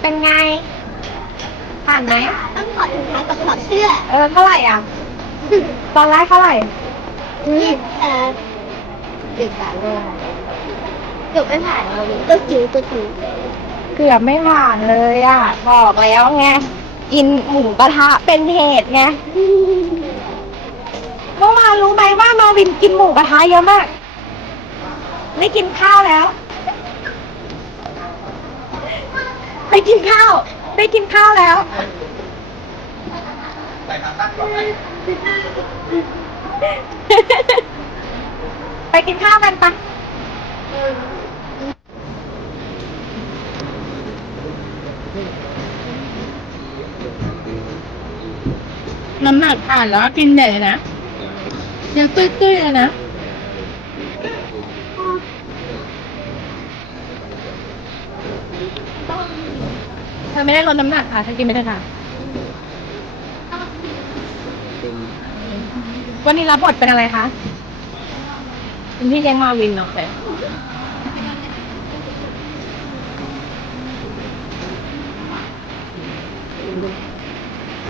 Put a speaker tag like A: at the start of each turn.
A: เป็นไงานไหม
B: ต้องถอดถุงเท้ากับถอดเสื้อ
A: เออเท่าไหร่อะ ตอนแรกเท่าไหร่
B: นี่เอ่อเกือบสามโลเกือบไม่ผ่านเราตัวจิ๋วตัวจิ๋ว
A: เกือบไม่ผ่านเลยอะ บอกแล้วไง กินหมูกระทะเป็นเหตุไง เมื่อวานรู้ไหมว่ามาวินกินหมูกระทะเยอะมาก ไม่กินข้าวแล้ว ไปกินข้าว ได้กินข้าวแล้วไปกินข้าวกันปะ
C: น้ำหนักผ่านแล้วกินใหญ่เลยนะ ยังตุ้ยๆเลยนะ เธอไม่ได้ลดน้ำหนักค่ะเธอกินไม่ได้ค่ะวันนี้รับบทเป็นอะไรคะเป็นพี่เลี้ยงมาวินเนาะแต่